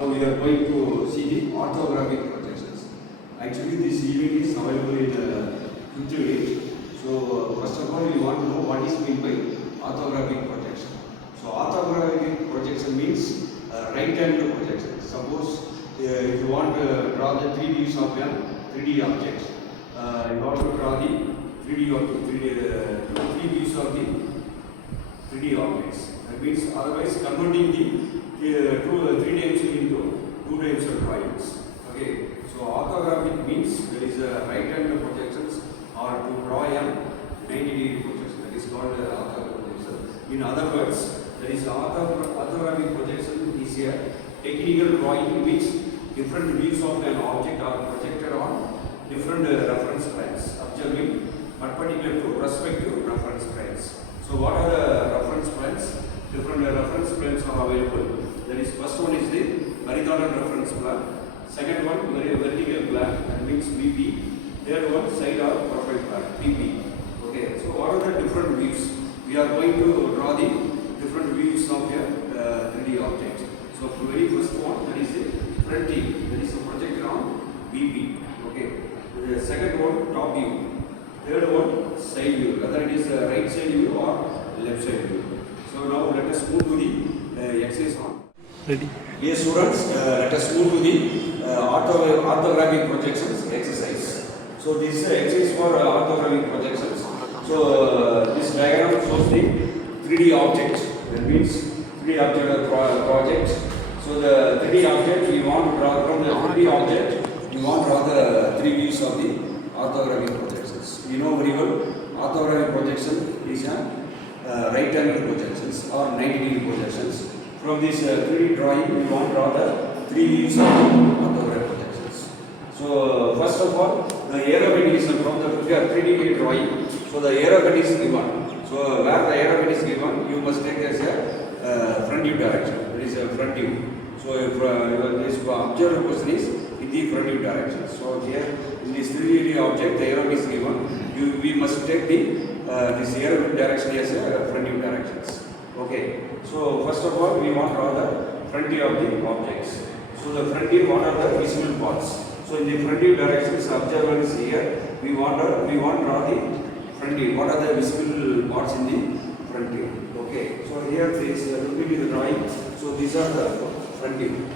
Now we are going to see the orthographic projections. Actually, this event is available in 58. So, first of all, we want to know what is meant by orthographic projection. So, orthographic projection means right-angle projection. Suppose if you want to draw the 3 views of a 3D object, you want to draw the 3D of the 3 views of the 3D objects. That means otherwise converting the 3 dimension into 2 dimensional drawings. Okay. So orthographic means there is a right angle projections or to draw a 90-degree projection. That is called orthographic projection. In other words, there is orthographic projection is a technical drawing in which different views of an object are projected on different reference planes, observing perpendicular to respective reference planes. So what are the reference planes? Different reference planes are available. That is, first one is the horizontal reference plane. Second one, vertical plane, that means VP. Third one, side or profile plane, PP. Okay, so what are the different views? We are going to draw the different views of a 3D object. So, the very first one, that is the front view, that is projected on VP. Okay, the second one, top view. Third one, side view, whether it is right side view or left side view. So, now let us move to the exercise on. Ready. Yes, students, let us move to the orthographic projections exercise. So, this exercise for orthographic projections. So, this diagram shows the 3D object. That means 3D object project. So, the 3D object we want to draw from the 3D object. We want to draw the 3 views of the orthographic projections. You know very well, orthographic projection is a right angle projections or 90-degree projections. From this 3D drawing, we want to draw the 3 views of orthographic projections. So, first of all, the arrow head is from the 3D drawing. So, the arrow head is given. So, where the arrow head is given, you must take as a front view direction. That is a front view. So, if this observed person is in the front view direction. So, here in this 3D object, the arrow is given. We must take the this arrow direction as a front view directions. Okay. So first of all, we want to draw the front view of the objects. So the front view, what are the visible parts? So in the front view directions, observer is here. We want to draw the front view. What are the visible parts in the front view? Okay. So here this looking at the drawing. So these are the front view.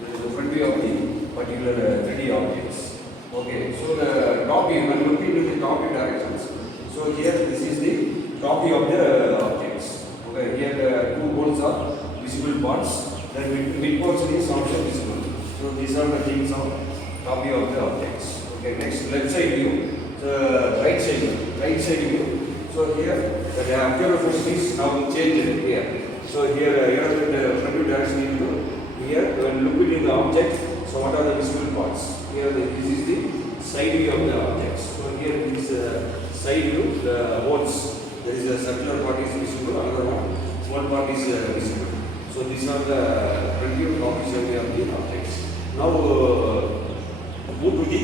This is the front view of the particular 3D objects. Okay. So the top view, when looking at the top view directions. So here this is the top view of the objects. Okay, here the 2 holes are visible parts. The mid portion is also visible. So these are the things of top view of the objects. Okay, next left side view, the right side view. So here the observer position is now changed here. So here the front view direction into here when looking at the object. So what are the visible parts? Here this is the side view of the object. So here this side view, the holes. There is a circular part is visible, another one part is visible. So these are the front view copies of the objects. Now move to the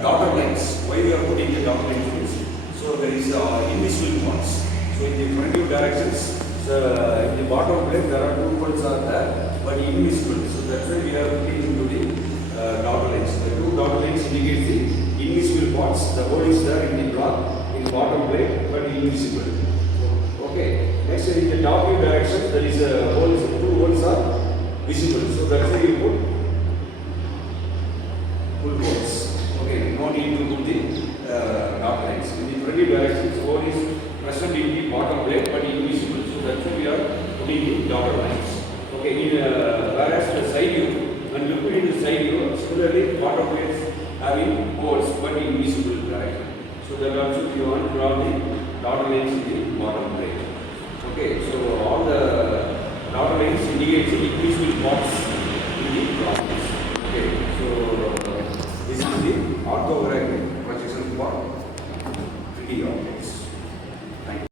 dotted lines. Why we are putting the dotted lines? So there is invisible parts. So in the front view directions, in the bottom plane there are 2 points are there, but invisible. So that's why we are putting into the dotted lines. The 2 dotted lines indicate the invisible parts. The hole is there in the block. In bottom plate, but invisible. Okay. Next, in the top view direction, there is a holes. 2 holes are visible. So that's why you put full holes. Okay. No need to put the dot lines. In the front view direction, hole is present in the bottom plate, but invisible. So that's why we are putting the dotted lines. Okay. Whereas the side view, when you put in the side view, similarly bottom plates having holes, but invisible direction. So that also you want to draw the dotted lines in the bottom plate. Okay, so all the dotted lines indicate the invisible parts in the drawings. Okay, so this is the orthographic projection for